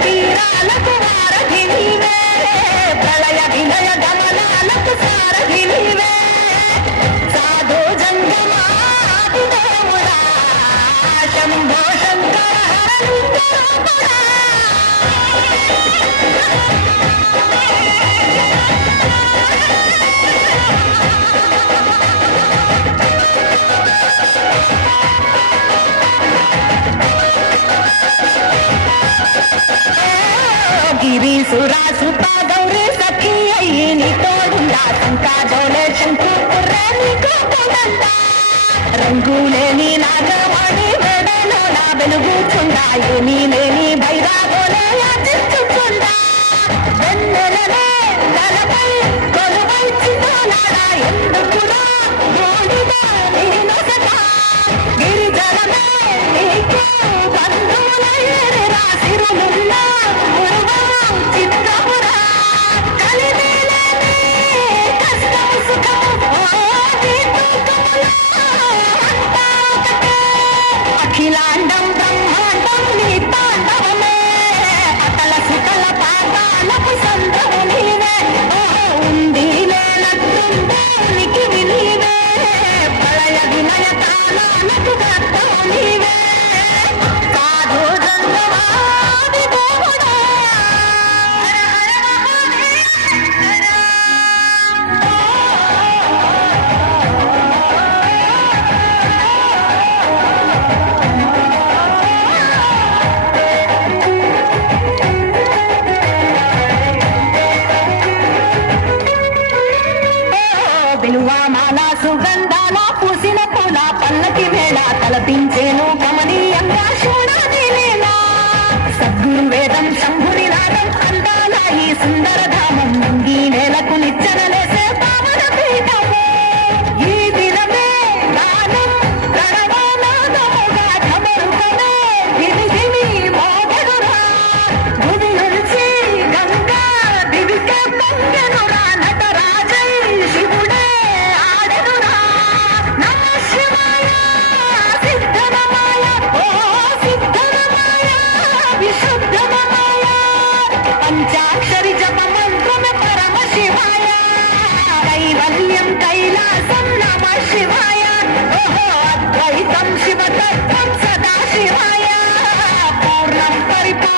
తీరాలకు వారధి నీవే ప్రళయ విలయ గమనాలకు సారథి నీవే సాధు జంగమాదిదేవుడా శంభో శంకర హర గిరీసురా సుత గౌరీ సఖీ అయ్యి నీ తోడుందా శంకా జోలే శంకుర్రే నీకు తోడందా రంగులేని నాగవాణి వేడలో నా వెలుగుచుండా ఏమీ లేని భైరాగోలే యాచిస్తుందా వెన్నెలనే నలపై కొలువై చిన్ననాడా ఎందుకురా గోడిగా నీ నొసట గిరిజనమే నీకు బంధువులయ్యేరి రాసిరులున్నా అఖిలాండం బ్రహ్మాండం నీ తాండవమే అతల సుతల పాతాలకు సంద్రము నీవే ఉంది లేనట్టుండే నికివి నీవే ప్రళయ వినయ కాలాలకు గర్భము నీవే సాధు జంగమాది దేవుడా బిల్వమాల సుగంధాల పూసిన పూల పల్లకి మేళ తలపించేను కమనీయంగా చూడాలి లీలా సద్గురు వేదం శంభుని నాదం అందాల ఈ సుందర ధామం నంగి నేలకు నిచ్చనలేసే పావన పీఠము ఈ దినమే గానం ప్రణవనాదముగా ఢమరుకమే దివి దివి మోగెనురా గుడి నుంచి గంగా దివికే పొంగెనురా నటరాజై శివుడే ఆడెనురా నమ శివాయ సిద్ధనమాయ ఓ సిద్ధనమాయ విశుద్ధనమాయ పంచాక్షరి జప మంత్రమే పరమ శివాయ కైవల్యం కైలాసం నమ శివాయ ఓహో అద్వైతం శివతత్వం సదా శివాయ పూర్ణం పరిపూర్ణం